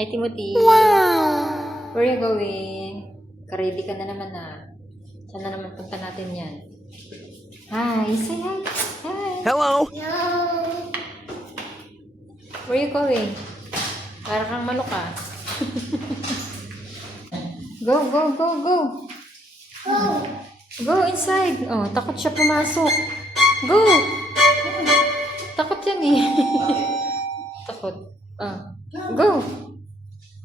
Hi, Timothy. Wow! Where are you going? Ka-ready ka na naman na. Saan na naman punta natin yan? Hi, say hi. Hi. Hello! Where are you going? Para kang manok ka. Go, go, go, go. Go. Go inside. Oh, takot siya pumasok. Go. Takot yan eh. Takot. Ah. Go.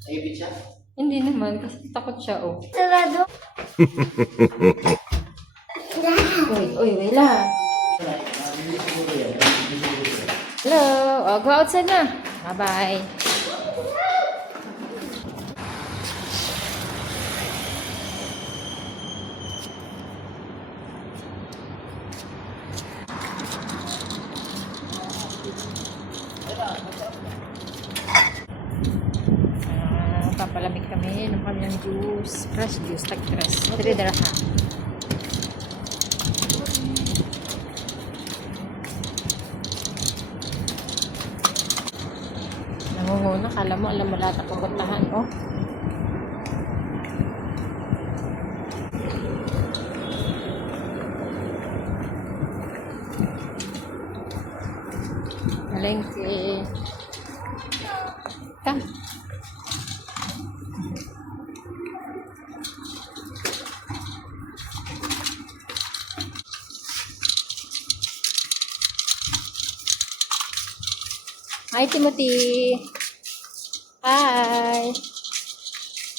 Ayun siya? Hindi naman, kasi takot siya, oh. Sarado. Uy, uy, wala. Hello. Oh, go outside na. Bye-bye. Papalamig kami ng kami ng juice. Fresh juice, tag-tres. 3 dirham. Nangunguna, kala mo, alam mo lahat ang pupuntahan, oh. Malengke. Come. Hi, Timothy. Hi.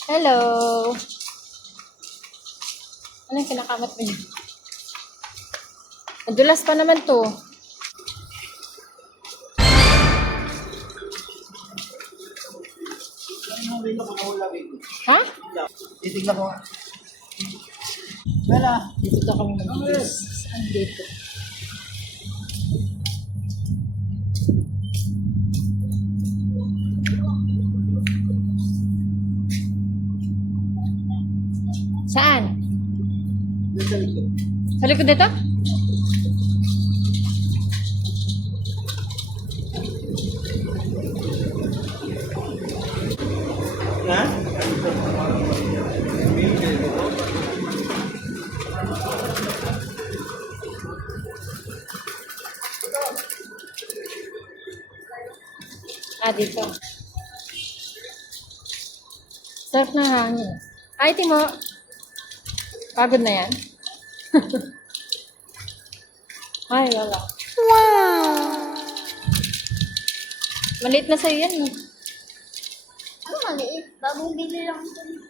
Hello. Anong kinakamot mo niya? Madulas pa naman to. Ha? Titignan ko. Wala. Dito daw kami mag-juice. Saan dito? Saan? Sa likod dito? Ha? Ah, dito. Sarap na hangin. Ay, Timo. Pagod na yan? Ay, wala. Wow! Maliit na sa'yo yan. Ano maliit? Bagong bili lang ito.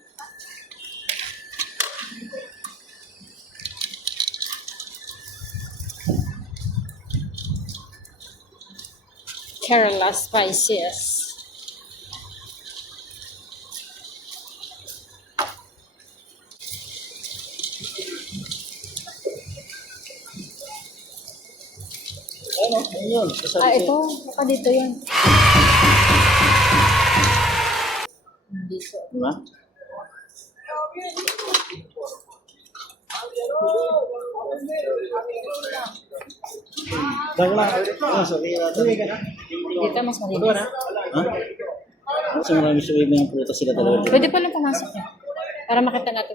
Kerala spices. Ano? Ayun. Ah, ito. Baka dito yan. Dito. Diba? Dagla. Sorry natin. Dito mas malinis. Ha? Kasi marami siya yung prutas sila talaga. Pwede pa lang pumasok yan. Para makita natin.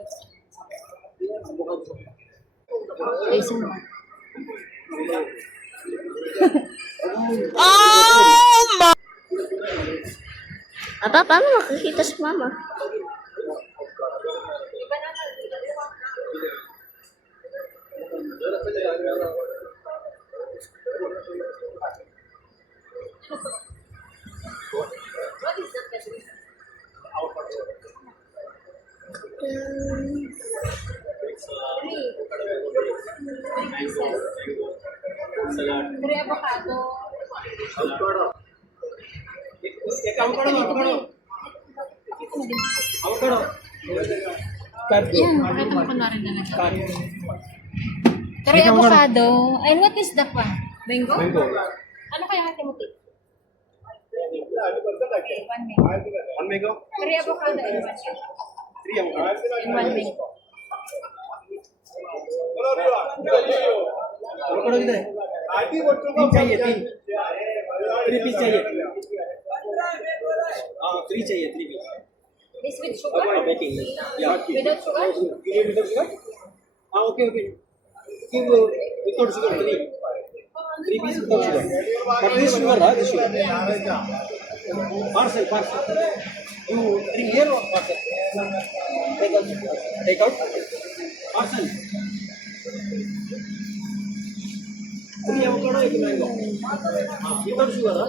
Ayusin mo. Papa, paano makikita si mama? Puri avocado. Yan, pakita mo kunwari na lang. Curry avocado. And what is that one? Mango? Ano kaya ang Timothy? One mango. Curry avocado and one mango. And one mango. पकड़ो किधर है? तीन चाहिए, 3 पीस चाहिए। हाँ 3 चाहिए 3 waiting. Yeah. Without sugar? You need without sugar? Okay. Give without sugar, 3. 3 pieces without sugar. But this sugar, this sugar. Parcel. You drink here or parcel? Take out. Parcel. 3 avocado, 1 mango. Without sugar,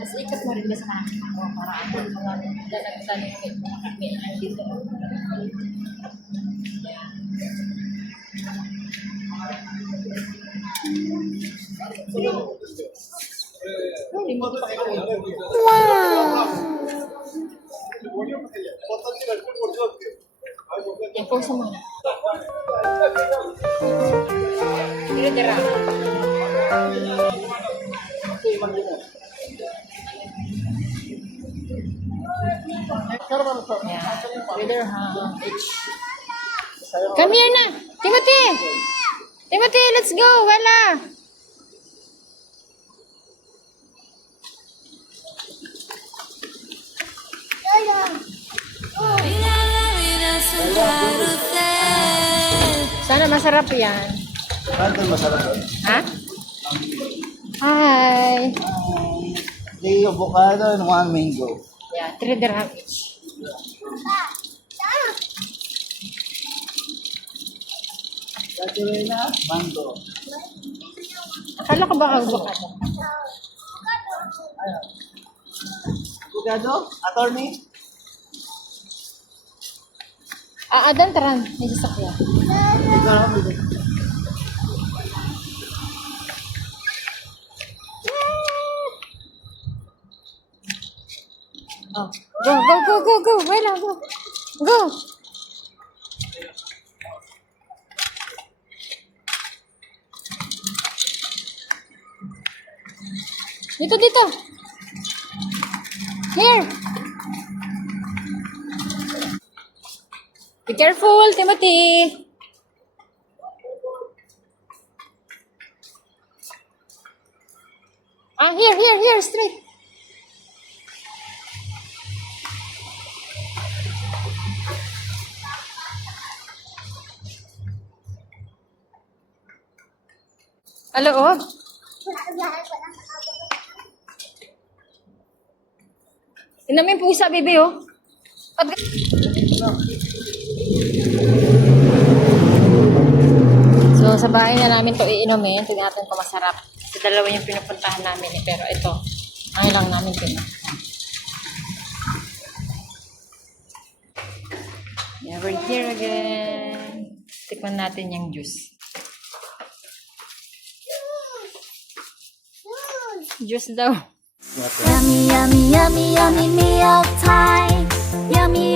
Mas ikat mo rin ba sa kanin ako para ako mga lalagsan yung mga kakain dito. Yan po sa mga. Dira-dira. Yeah. Wither each. Come here na. Timothy! Timothy, let's go. Wala. Sana masarap yan. Saan masarap doon? Ha? Hi. 3 avocado and 1 mango. Yeah, 3 dirham each. Gasolina, mango. Akala ko ba avocado? Avocado? Attorney? Adan taran. May sasakyan. Oh, go. Wala, go. Go. Dito. Here. Be careful, Timothy. Here, straight. Aloob. Tingnan mo yung pusa, baby, oh. So, sa bahay na namin to iinumin. Tignan natin kung masarap. Sa dalawa yung pinupuntahan namin, eh. Pero ito, ang ilang namin pinupuntahan. Yeah, we're here again. Tikman natin yung juice. Juice daw. Yummy, yummy, yummy, yummy meal time. Yummy,